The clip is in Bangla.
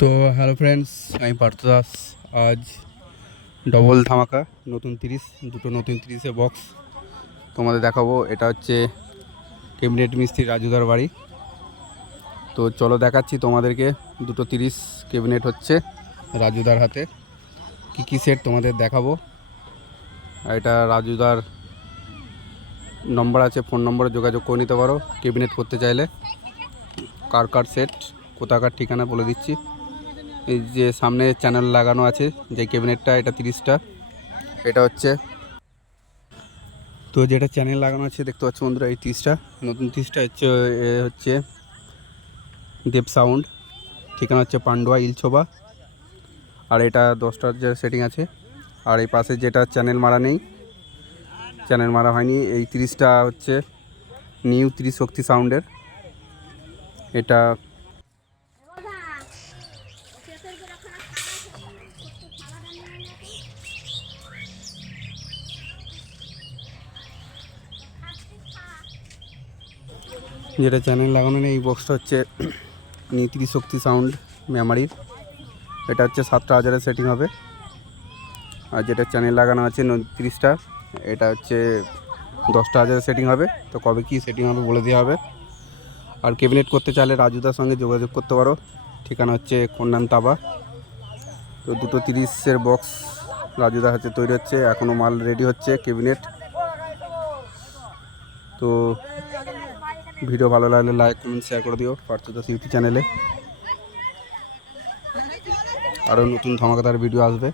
তো হ্যালো ফ্রেন্ডস আমি পার্থ দাস আজ ডবল ধামাকা, নতুন তিরিশ, দুটো নতুন তিরিশে বক্স তোমাদের দেখাবো। এটা হচ্ছে ক্যাবিনেট মিস্ত্রি রাজুদার বাড়ি তো চলো দেখাচ্ছি তোমাদেরকে দুটো তিরিশ ক্যাবিনেট হচ্ছে রাজুদার হাতে। কী কী সেট তোমাদের দেখাবো? এটা রাজুদার নম্বর আছে ফোন নম্বরে যোগাযোগ করে নিতে পারো। ক্যাবিনেট করতে চাইলে কার কার সেট কোথাকার ঠিকানা বলে দিচ্ছি। এই যে সামনে চ্যানেল লাগানো আছে, যে ক্যাবিনেটটা, এটা তিরিশটা। এটা হচ্ছে তো যেটা চ্যানেল লাগানো আছে, দেখতে পাচ্ছ বন্ধুরা, এই তিরিশটা। নতুন তিরিশটা হচ্ছে হচ্ছে দেব সাউন্ড ঠিকানা হচ্ছে পান্ডুয়া ইলছোবা। আর এটা দশটার যে সেটিং আছে। আর এই পাশে যেটা চ্যানেল মারা নেই চ্যানেল মারা হয়নি, এই তিরিশটা হচ্ছে নিউ তিরিশ শক্তি সাউন্ডের এটা যেটা চ্যানেল লাগানো নেই, এই বক্সটা হচ্ছে নিউ শক্তি সাউন্ড মেমারির এটা হচ্ছে সাতটা হাজারের সেটিং হবে। আর যেটা চ্যানেল লাগানো আছে তিরিশটা এটা হচ্ছে দশটা হাজারের সেটিং হবে। তো কবে কি সেটিং হবে বলে দেওয়া হবে। আর ক্যাবিনেট করতে চাইলে রাজুদার সঙ্গে যোগাযোগ করতে পারো। ঠিকানা হচ্ছে কন্যান তাবা। তো দুটো তিরিশের বক্স রাজুদার হাতে তৈরি হচ্ছে এখনও মাল রেডি হচ্ছে ক্যাবিনেট তো ভিডিও ভালো লাগলে লাইক কমেন্ট শেয়ার করে দিও পার্থদাস ইউটিউব চ্যানেলে আরও নতুন ধমাকাদার ভিডিও আসবে।